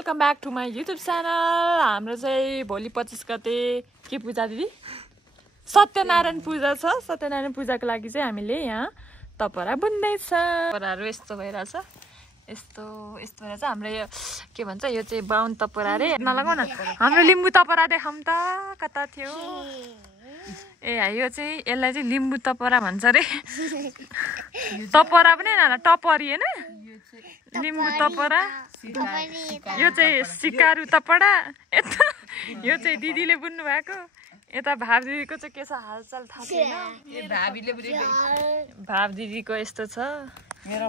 Welcome back to my YouTube channel. हाम्रो चाहिँ भोलि 25 गते के पूजा दिदी? सत्यनारायण पूजा छ। सत्यनारायण पूजाको लागि चाहिँ हामीले यहाँ टपरा बुन्दैछ। टपराहरू यस्तो भइरहेछ, यस्तो भइरहेछ। हाम्रो यो के भन्छ, यो चाहिँ बाहुन टपरा रे। नलगाउ न, हाम्रो लिम्बू टपरा देखाउँ त, कता थियो? ए यो चाहिँ, यसलाई चाहिँ लिम्बू टपरा भन्छ रे। टपरा पनि होइन, टपरी होइन, लिम्बू टपरा। यो चाहिँ सिकारु टपरा। यो चाहिँ दिदीले बुन्नु भएको। यता भाव दिदीको चाहिँ के छ हालचाल थाहा छैन। भाव दिदीको यस्तो छ।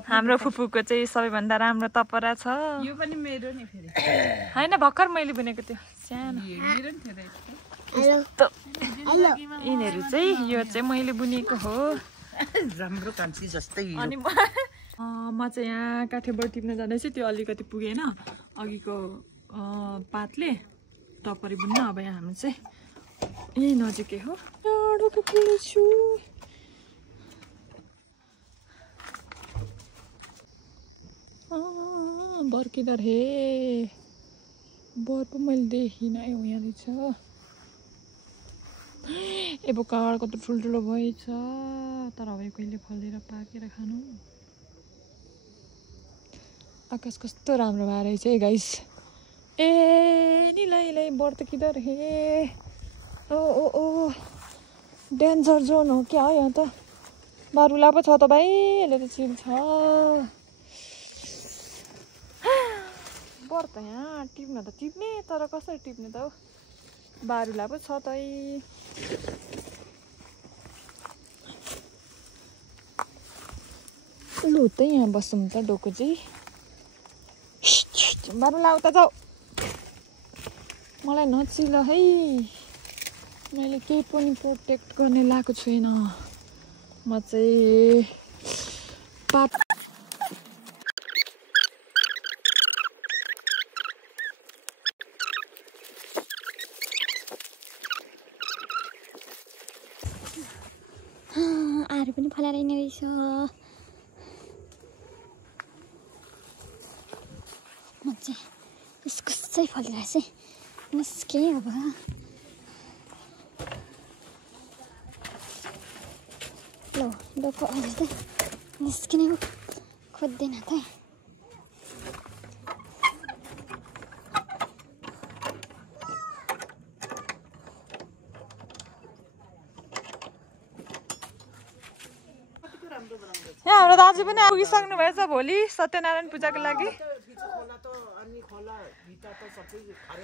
हाम्रो फुपूको चाहिँ सबैभन्दा राम्रो टपरा छ। यो पनि मेरो नि फेरि हैन, भर्खर मैले बुनेको त्यो सानो। यिनीहरू चाहिँ, यो चाहिँ मैले बुनेको हो। राम्रो कान्छी जस्तै। अनि म चाहिँ यहाँ काठेबाट टिप्न जाँदैछु। त्यो अलिकति पुगेन अघिको पातले टपरी बुन्न। अब यहाँ हामी चाहिँ यही नजिकै हो। डाँडोको पुगेछु। बर्किँदो हे, बर पो मैले देखिनँ। यहाँ रहेछ। एभोकाडो कस्तो ठुल्ठुलो भएछ, तर अब कहिले फलेर पाकेर खानु। आकाश कस्तो राम्रो भएर रहेछ है गाइस। ए निलाई बर त किधर हे? ओ डेन्जर जोन हो क्या यहाँ त? बारुला पो छ त भाइ, यसले त चिल छ। बर त यहाँ टिप्न त टिप्ने, तर कसरी टिप्ने त हौ? बारुला पो छ त। लु त यहाँ बसौँ त, डोको चाहिँ बारुला उता जाऊ। मलाई नचिल है, मैले केही पनि प्रोटेक्ट गर्ने लाएको छुइनँ। म चाहिँ पाप आरू पनि फलाएर हिँड्ने रहेछ। म चाहिँ यसको फलिरहेछ है, निस्केँ अब। ल डोको अझै त निस्किने हो, खोज्दैन त। यहाँ हाम्रो दाजु पनि पुगिसक्नु भएछ भोलि सत्यनारायण पूजाको लागि।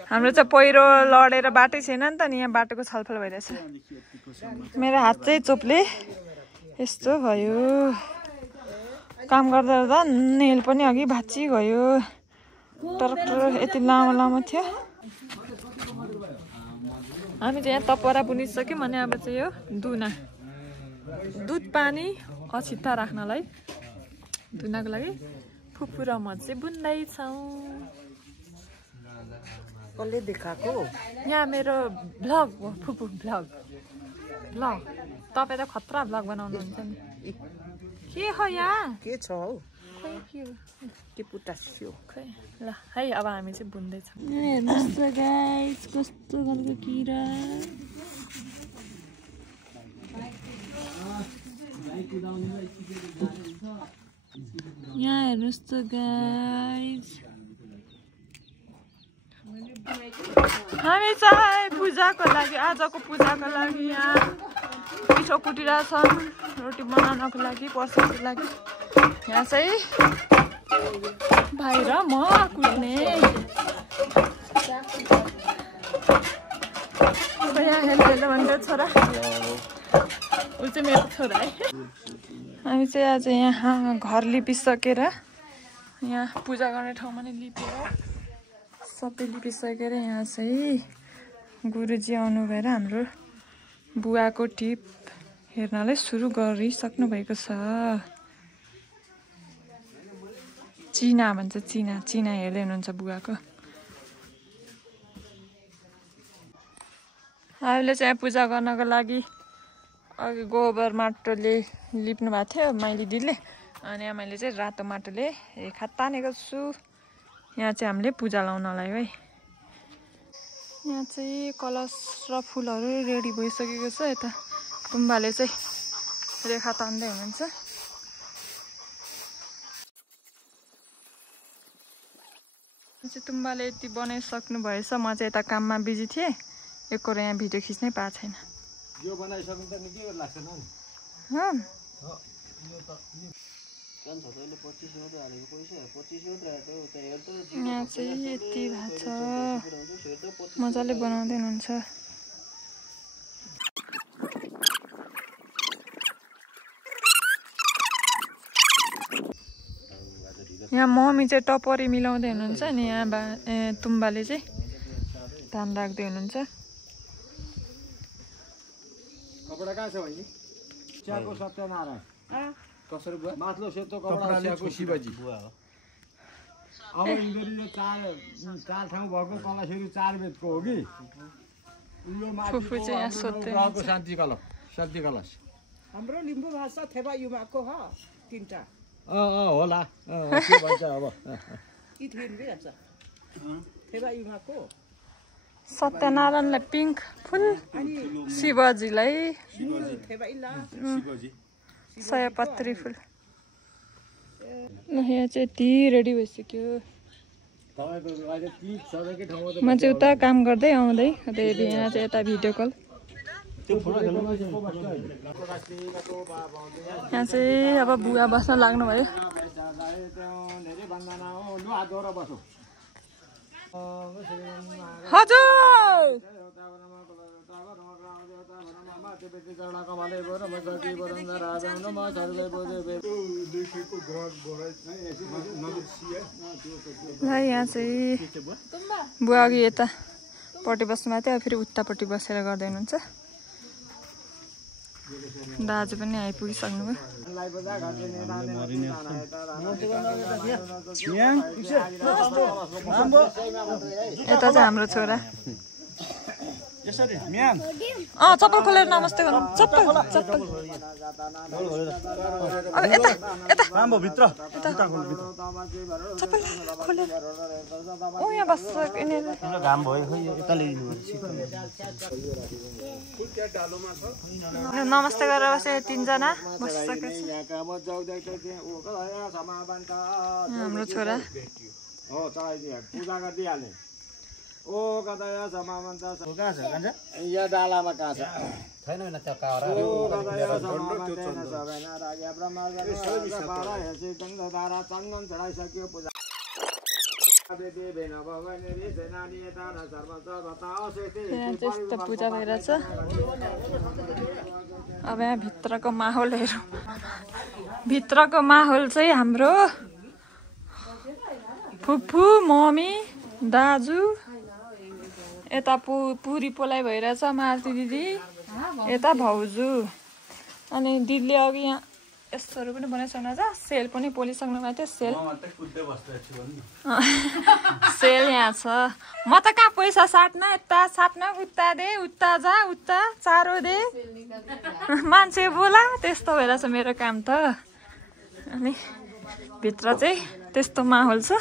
हाम्रो चाहिँ पहिरो लडेर बाटै छैन नि त, नि यहाँ बाटोको छलफल भइरहेछ। मेरो हात चाहिँ चोपले यस्तो भयो। काम गर्दा गर्दा नेल पनि अघि भाँची गयो। ट्रक्टर यति लामो थियो। हामी चाहिँ यहाँ टपरा बुनिसक्यौँ। अनि अब चाहिँ यो दुध पानी अछिता राख्नलाई धुनको लागि फुपू र म चाहिँ बुन्दैछौँ। कसले देखाएको? यहाँ मेरो भ्लग हो, फुपू भ्लग। तपाईँ त खतरा भ्लग बनाउनुहुन्छ नि। के हो यहाँ? के छ हौ? के पुटास्यो खै। ल है, अब हामी चाहिँ बुन्दैछौँ। गाइस कस्तो खालको किरा। यहाँ हेर्नुहोस् त गाइस, हामी चाहिँ पूजाको लागि, आजको पूजाको लागि यहाँ पिठो कुटिरहेछन् रोटी बनाउनको लागि, पर्सीको लागि। यहाँ चाहिँ भाइ र म कुट्ने। यहाँ हेलो भन्दै छोरा, ऊ चाहिँ मेरो छोरा है। हामी चाहिँ आज यहाँ घर लिपिसकेर, यहाँ पूजा गर्ने ठाउँमा नि लिपेर सबै लिपिसकेर, यहाँ चाहिँ गुरुजी आउनु भएर हाम्रो बुवाको टिप हेर्नलाई सुरु गरिसक्नु भएको छ। चिना भन्छ, चिना हेर्दै हुनुहुन्छ बुवाको। हामीले चाहिँ पूजा गर्नको लागि अघि गोबर माटोले लिप्नु भएको थियो माइली दिदीले, अनि मैले चाहिँ रातो माटोले रेखा तानेको छु। यहाँ चाहिँ हामीले पूजा लाउनलाई है। यहाँ चाहिँ कलश र फुलहरू रेडी भइसकेको छ। यता तुम्बाले चाहिँ रेखा तान्दै हुनुहुन्छ। तुम्बाले यति बनाइसक्नु भएछ। म चाहिँ यता काममा बिजी थिएँ। एकहोरो यहाँ भिडियो खिच्नै पाएको छैन। यो बनाइसक्नु त नि के लाग्छ न? यहाँ चाहिँ यति भएको छ। मजाले बनाउँदै हुनुहुन्छ। यहाँ मम्मी चाहिँ टपरी मिलाउँदै हुनुहुन्छ नि। यहाँ तुम्बाले चाहिँ धान राख्दै हुनुहुन्छ। कपडा कहाँ छ बहिनी? चियाको सत्यनारायण कसरी बुवा? माथलो सेतो कपडा चियाको शिवजी बुवा हो। अब यिनीहरू यो चार ठाउँ भएको कलशहरू 4 बेदको हो कि यो फुफू चाहिँ यहाँ सोध्दै माथिको शान्ति कलश हाम्रो लिम्बू भाषा थेबा युमाको ह 3टा होला के भन्छ अब यी थिइन् के अच्छा थेबा युमाको सत्यनारायणलाई पिङ्क फुल, शिवजीलाई थेबा इला शिवजी सयपत्री फुल। ल यहाँ चाहिँ यति रेडी भइसक्यो। तपाईको अहिले 30 सबैकै ठाउँमा त म चाहिँ उता काम गर्दै आउँदै यहाँ चाहिँ यता भिडियो कल। यहाँ चाहिँ अब बुवा बस्न लाग्नु भयो। हजुर यहाँ चाहिँ बुवा अघि यतापट्टि बस्नु भएको थियो। फेरि उतापट्टि बसेर गर्दै हुनुहुन्छ। दाजु पनि आइपुगिसक्नु भयो। यता चाहिँ हाम्रो छोरा। चप्पल खोलेर नमस्ते गर्नु। चप्पल चप्पल यता यता भित्र चप्पल खोलेर। ओ यहाँ बस्छ घाम भयो यता ल्याइदिनु। नमस्ते गरेर बसे 3 जना बसिसकेको छ। हाम्रो छोरा पूजा गरिदिइहाल्ने। ओ कता समामन्ता कहाँ छ कान्छ? यहाँ डालामा कहाँ छ? छैन हैन त्यो कारा। ओ कता समामन्ता सबैना राजा ब्रह्मा पारा हेसी गङ्गाधारा चन्दन चढाइसक्यो। पूजा देवी बेन भवानी रे सेनानी तारा सर्वसर्वता असेते। यहाँ चाहिँ यस्तो पूजा भइरहेछ। अब यहाँ भित्रको माहौल हेरौँ। भित्रको माहौल चाहिँ हाम्रो फुफू, मम्मी, दाजु, यता पुरी पोलाइ भइरहेछ मारुति दिदी, यता भाउजू, अनि दिदीले अघि यहाँ यस्तोहरू पनि बनाइसक्नु छ। सेल पनि पोलिसक्नु भएको थियो। सेल यहाँ छ। म त कहाँ पैसा साट्न, यता साट्न, उता दे, उता जा, उता चारो दे, मान्छे बोला। त्यस्तो भइरहेछ मेरो काम त। अनि भित्र चाहिँ त्यस्तो माहौल छ।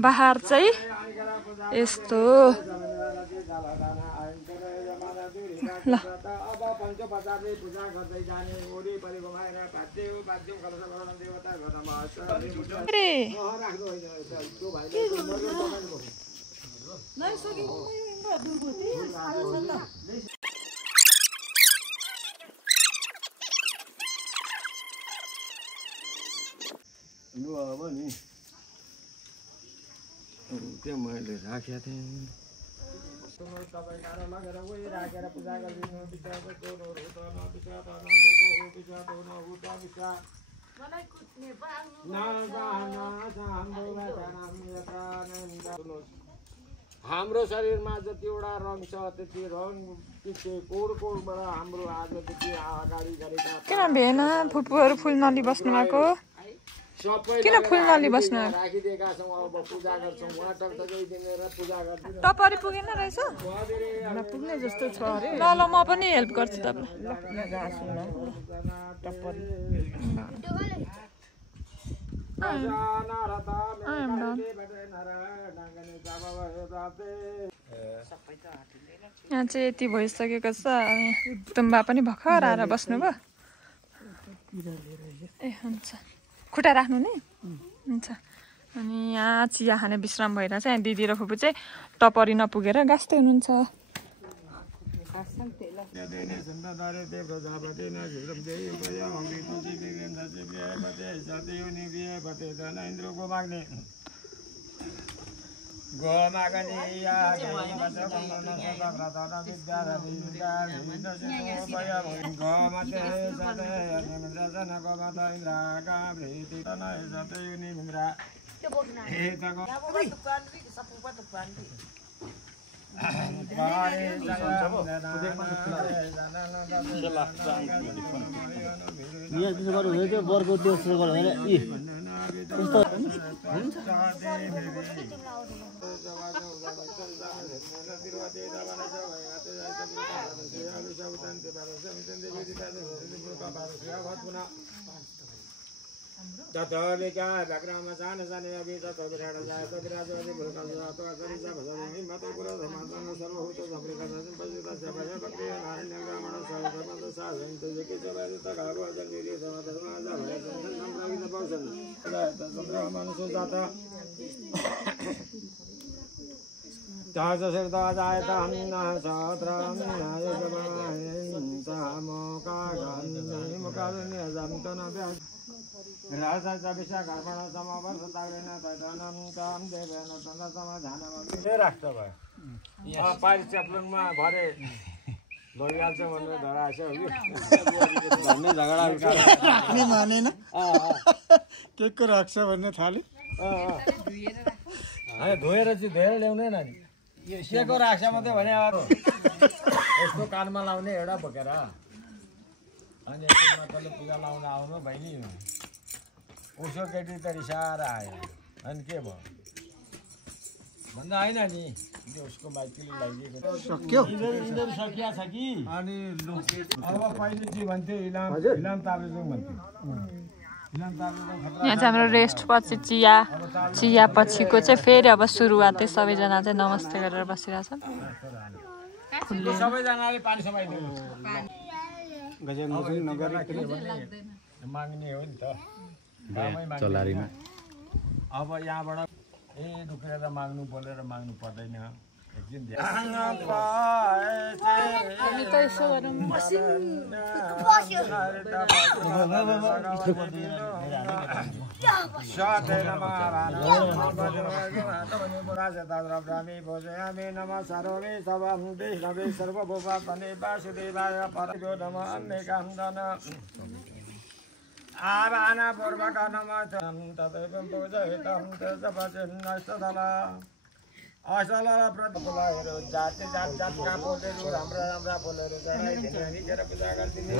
बाहिर चाहिँ यस्तो। ल अब नि त्यो मैले राखेको थिएँ। हाम्रो शरीरमा जतिवटा रङ छ त्यति रङ पछि कोरबाट हाम्रो आज त्यति अगाडि गरेका। किन भेना फुपूहरू फुल नली बस्नु भएको? किन फुल नली बस्नु? राखिदिएका छौँ। अब पूजा गर्छौँ। वाटर त गइदिने र पूजा गर्दिन। टपरी पुगेन रहेछ? पुग्ने जस्तो छ अरे। ल ल म पनि हेल्प गर्छु तपाईँलाई। यहाँ चाहिँ यति भइसकेको छ तुम्बा पनि भर्खर आएर बस्नुभयो ए हुन्छ खुट्टा राख्नु नि हुन्छ अनि यहाँ चिया खाने विश्राम भइरहेछ यहाँ दिदी र फुपू चाहिँ टपरी नपुगेर गाँस्दै हुनुहुन्छ बर्को त्यो पारी च्याप्लुनमा भरे लगिहाल्छ भन्ने धराएछ भन्ने झगडा मानेन के को राख्छ भन्ने थाले धोएर चाहिँ धोएर ल्याउने नानी के को राख्छ मात्रै भने यस्तो कानमा लाउने एउटा बोकेर अनि मजाले पूजा लाउन आउनु बहिनी उसो केटी त रिसाएर आयो अनि के भयो भन्दा होइन नि उसको बाइकले लगाइदिएको सक्यो सकिया छ कि अनि अब पहिले के भन्थ्यो इलाम ताबेजुङ भन्थ्यो यहाँ चाहिँ हाम्रो रेस्ट पछि चिया पछिको चाहिँ फेरि अब सुरुवातै सबैजना चाहिँ नमस्ते गरेर बसिरहेछन् सबैजनाले पानी माग्ने हो नि त चलारीमा अब यहाँबाट दुखेर माग्नु बोलेर माग्नु पर्दैन एकदिन आवाना पूर्वका नमः तदैव पूजयितं तजपचिन्नस्तदला असलला प्रतिफलहरू जाति जातका फुलहरू राम्रा फुलहरू चढाइदिने अनि केरा पूजा गरिदिने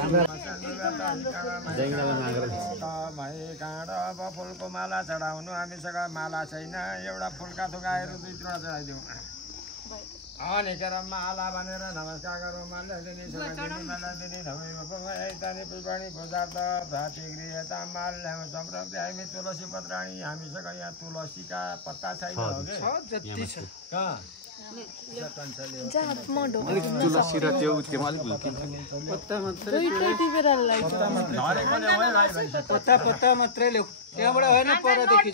अब फुलको माला चढाउनु हामीसँग माला छैन एउटा फुलका थुकाहरू 2-3 चढाइदिउँ अनि केरा माला भनेर नमस्कार गरौँ माला दिने माला दिने धमै पुष्पाणी पदार्थ भातृगृहता माल ल्याउँ सम्प्रति हामी तुलसी पत्राणी हामीसँग यहाँ तुलसीका पत्ता छैन पत्ता मात्रै ल्याऊ त्यहाँबाट होइन परदेखि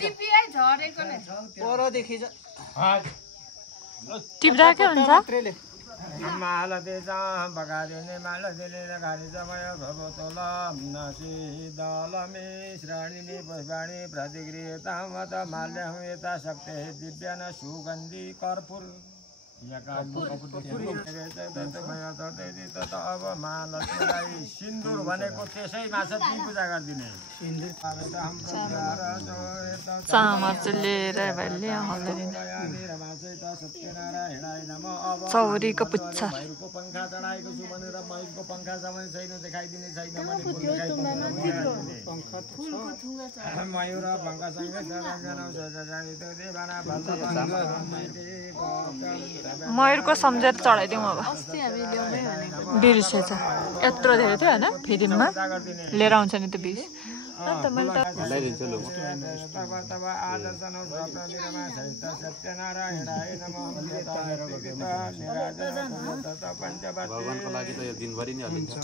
टिप्दा के हुन्छ माला देजा बगादिने माला दिने गाडी समय भगवतोल नसी दल मिश्रणिनी पुष्पाणी प्रतिगृहता मत माल्य यता शक्ति दिव्यान सुगन्धी कर्पूर अब महालक्ष्मीलाई सिन्दुर भनेको त्यसैमा छ ती पूजा गरिदिने चामल चाहिँ लिएर चौरीको पुच्छर पंखा चढाएको छु भनेर मयूरको पंखा समय छैन देखाइदिने छैन मयूर पंखासँगै मयूरको सम्झेर चढाइदिउँ अब बिर्सेछ यत्रो धेरै थियो होइन फिल्ममा लिएर आउँछ नि त बिर्स अन्त मैले त ल्याइदिन्छु लु तब तब आदर्शन स्वप्नदिनमा सहित सत्यनारायणाय नमः भगवानको लागि त यो दिनभरि नै हालिन्छ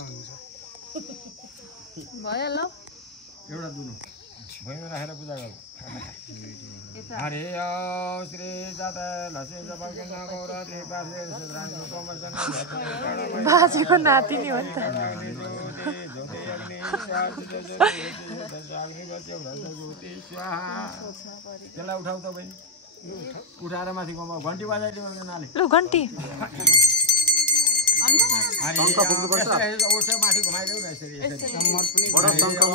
भयो ल एउटा दुनु भैमा राखेर पूजा गर्नु हरे श्री जाता लसे जपकन गौरति पासे सुद्रानि कोमर्सन बाजेको नाति नि हो नि त ज्योति अग्नि त्यसलाई उठाउ त बहिनी उठाएर माथि गमा घन्टी बजाइदियो नाले लु घन्टी शङ्ख पुग्नुपर्छ ओठ माथि घुमाइदेऊ न यसरी बडा शङ्खमा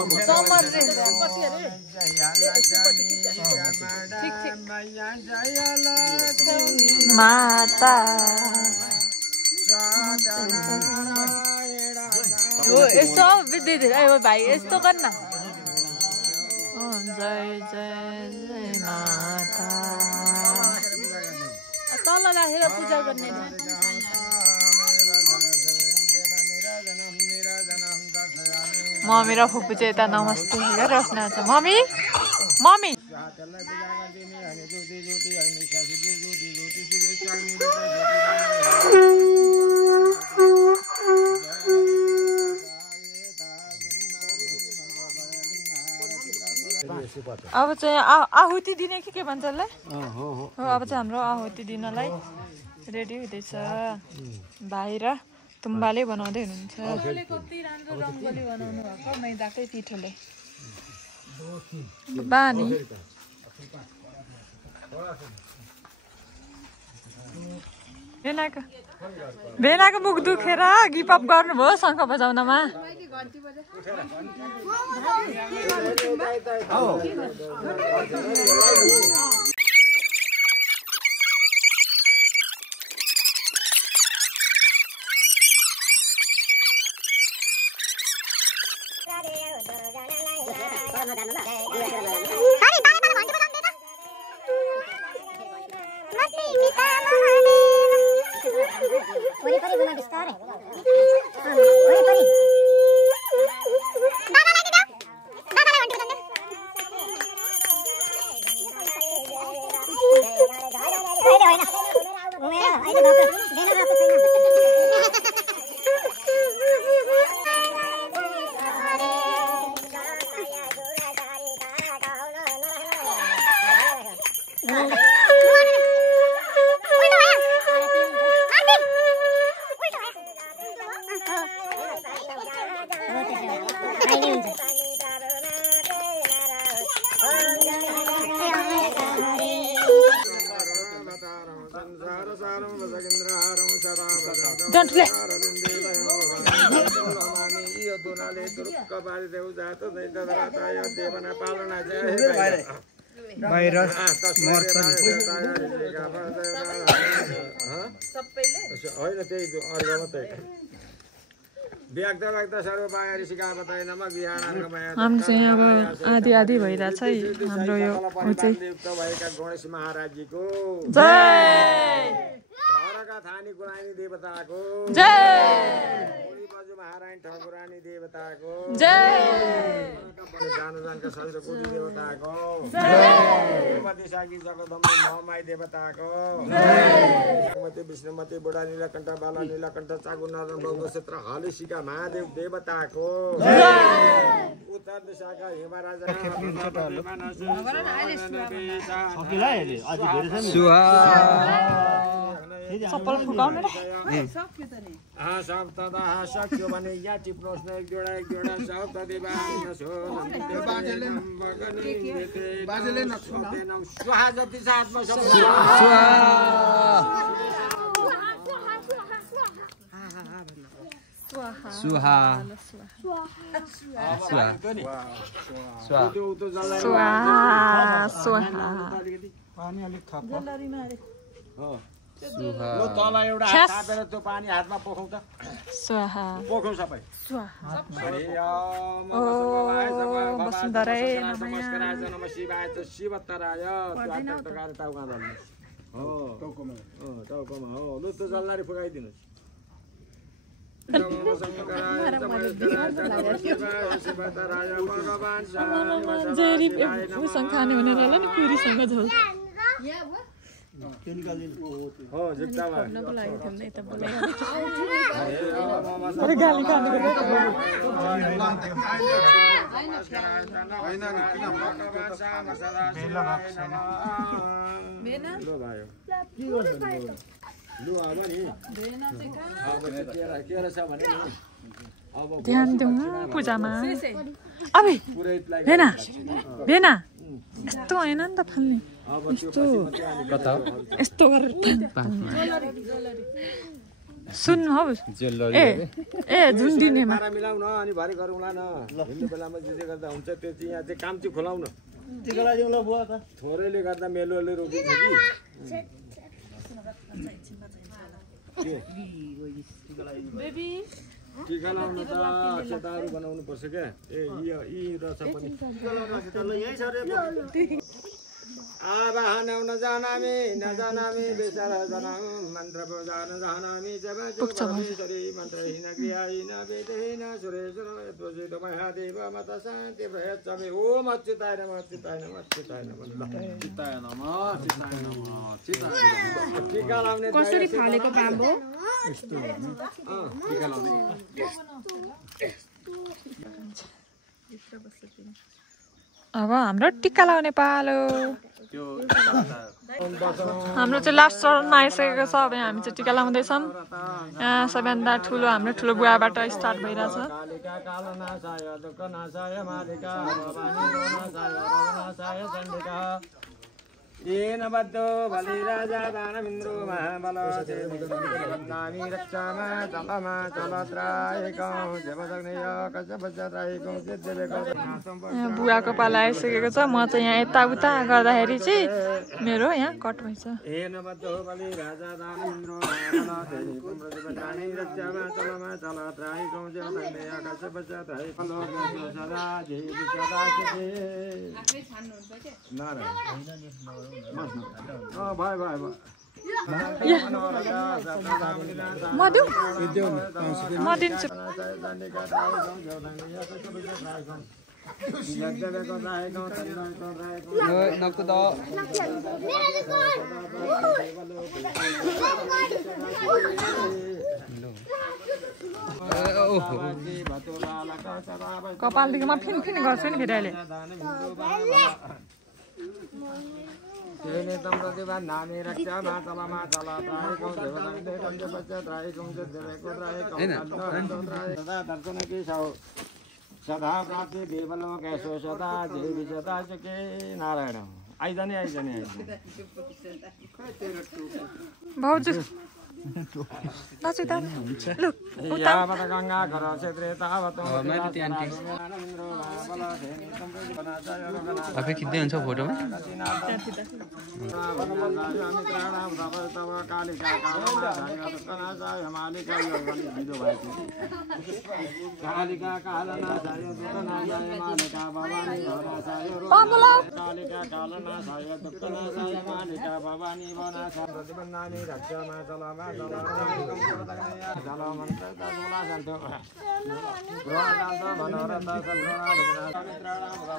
माता यस्तो दिदी भाइ यस्तो गर न जय जय जय माता तल राखेर पूजा गर्ने मम्मी र फुपू चाहिँ यता नमस्ते गरिराख्नु छ मम्मी मम्मी अब चाहिँ आहुति दिने कि के भन्छ यसलाई हो अब चाहिँ हाम्रो आहुति दिनलाई रेडी हुँदैछ भाइ र तुम्बाले बनाउँदै हुनुहुन्छ कति राम्रो रङ्गोली बनाउनु भएको मैदाकै पिठोले बानी भेनाको मुख दुखेर गिपअप गर्नुभयो शङ्ख बजाउनमा हामी चाहिँ अब आधी आधी भइरहेछ है हाम्रो यो चाहिँ गणेश महाराजजीको जय थानी गुरानी देवताको जय महारानी ठाकुरानी देवताको जय जानका सहित कोटी देवताको जगदम्बे महामाई देवताको मते विष्णुमती बुढा नीलकण्ठ बाला नीलकण्ठ चागु नरन बङ्ग क्षेत्र हलिसिका महादेव देवताको उत्तर दिशाका हिमराज सफल फुकाउने सक्यो भने यहाँ टिप्नुहोस् न एक जोडा सब स्वाहा जति छ आत्मा पानी अलिक थप तल एउटा थापेर त्यो पानी हातमा पोखौँ त पोखौँ सबै नम शिवाय शिवतराय टाउकोमा हो लु त्यो जल्लारी फुकाइदिनुहोस् जेरी उसँग खाने भनेर होला नि पुरीसँग झोल हो जुत्ता भयो अरे गाली खाने ध्यान दिउँ पूजामा अबे भेना भेना यस्तो होइन नि त फाल्ने यस्तो यस्तो गरेर सुन्नुहोस् ए झुन्डिनेमा मिलाउन अनि भरे गरौँला न हिँड्नु बेलामा जे जे गर्दा हुन्छ त्यो चाहिँ यहाँ चाहिँ काम चाहिँ खोलाउन टिका लगाइदिउँ ल बुवा त थोरैले गर्दा मेलोले रोकिन्छ कि टिका लाउन त अक्षताहरू बनाउनु पर्छ क्या ए यी रहेछ पनि आवाहन न जानामि बेचारा जनाम मन्त्र बजान जानामि जब जबरी मन्त्रहीन क्रियाहीन वेदहीन सुरेश्वर यत्वजित महादेव मत शान्ति प्रयच्छमि ओम अच्युताय नमः अच्युताय नमः अच्युताय नमः चिताय नमः चिताय नमः चिताय नमः टीका लाउने कसरी फालेको बाबु टीका लाउने अब हाम्रो टिका लगाउने पालो हाम्रो चाहिँ लास्ट चरणमा आइसकेको छ अब हामी चाहिँ टिका लगाउँदैछौँ यहाँ सबैभन्दा ठुलो हाम्रो ठुलो बुवाबाट स्टार्ट भइरहेछ येन बद्धो बलिराजा दानमिन्द्रो महाबलसेनामी रक्षामा चलमा चलत्रायकौं जपदग्नेय कश्यपश्चात्रायकौं सिद्धिवेकौं बुवाको पाला आइसकेको छ म चाहिँ यहाँ यताउता गर्दाखेरि चाहिँ मेरो यहाँ कट भएछ येन बद्धो बलिराजा दानमिन्द्रो महाबलसेनामी रक्षामा चलमा चलत्रायकौं जपदग्नेय कश्यपश्चात्रायकौं सदा जय सदा नारायण भाइ भाइ म दिन्छु कपालदेखि म फिन गर्छु नि फेरि अहिले Sinitam Radivan Nami Raksha Matalama Talatraikam Devadam Devacchatraikam Devakotrakam Darsanaki Sau Sada Prati Devaloke Soshata Jevisata Chake Narayana Aizani Bauju That's it. Look. Ganga अबे कितने हुन्छ फोटोमा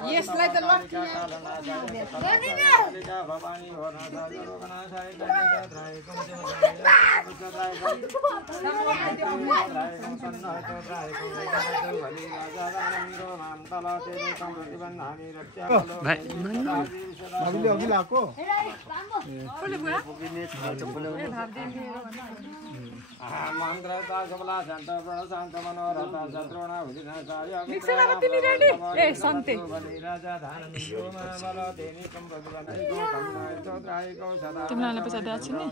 Yes, like the one. तिमीलाई पैसा दिएको छु नि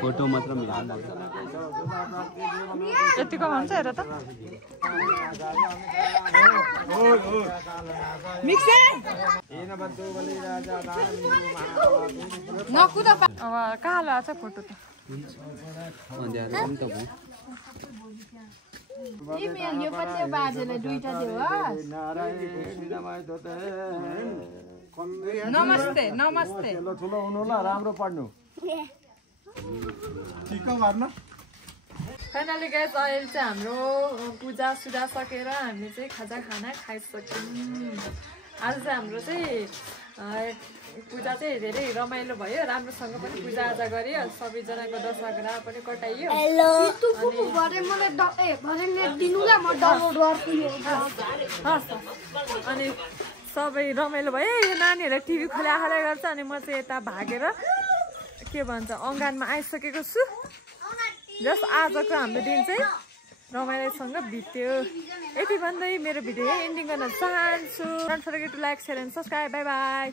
फोटो मात्र यतिको भन्छ हेर त अब कहाँ लगाएको छ फोटो त यो पनि बाजेले दुईटा दियो नमस्ते नमस्ते ठुलो हुनु ल राम्रो पढ्नु टिका मार्न फाइनली गाइस अहिले चाहिँ हाम्रो पूजा सुजा सकेर हामी चाहिँ खाना खाइसक्यौँ। आज चाहिँ हाम्रो चाहिँ पूजा चाहिँ धेरै रमाइलो भयो, राम्रोसँग पनि पूजाआजा गरियो, सबैजनाको दशहरा पनि कटाइयो। अनि सबै रमाइलो भयो। यो नानीहरूले टिभी खोला गर्छ अनि म चाहिँ यता भागेर के भन्छ अङ्गानमा आइसकेको छु। जस आजको हाम्रो दिन चाहिँ रमाइलोसँग बित्यो। यति भन्दै मेरो भिडियो एन्डिङ गर्न चाहन्छु। Don't forget to like, share and subscribe. Bye by.